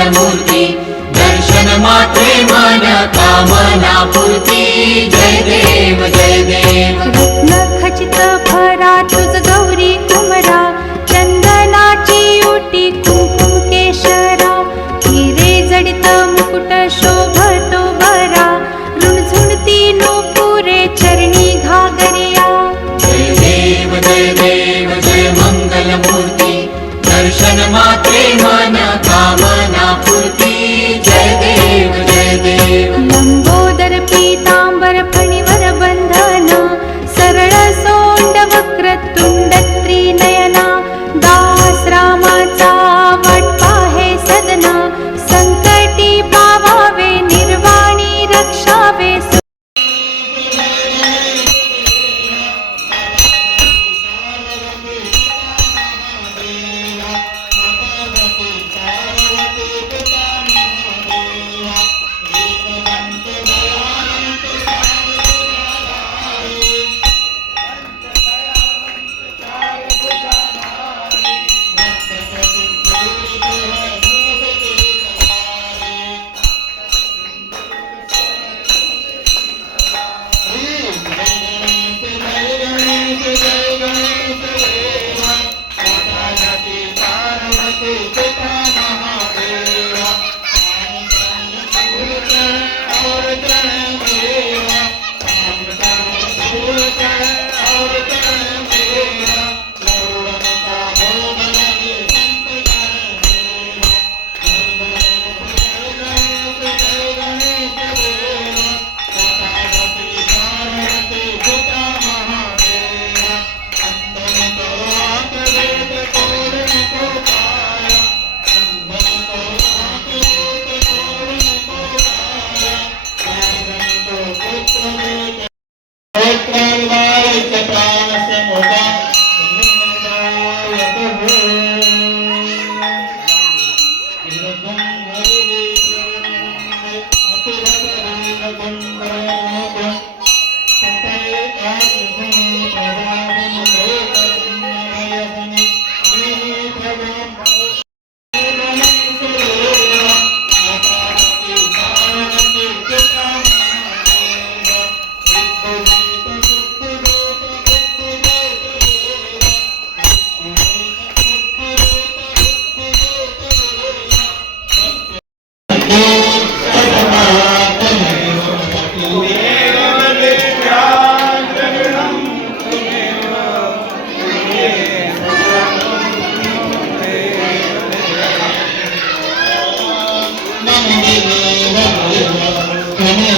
मंगलमूर्ती दर्शन मात्रे मन कामना पूर्ती जय देव जय देव रत्न खचित भरा तुझ गौरी कुमरा चंदनाची उटी कुंकुम केशरा हिरे जडित मुकुट शोभतो बरा रुणझुणती नूपुरे चरणी घागरिया जय देव जय मंगलमूर्ती दर्शन मात्रे मन कामना पूर्ती जय देव जय देव लंबोदर पीतांबर फणीवर बंधन सरळ सोंड वक्र तुंड त्रिनयना दास रामाचा वाट पाहे सदना संकटी पावावे निर्वाणी रक्षावे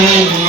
Amen.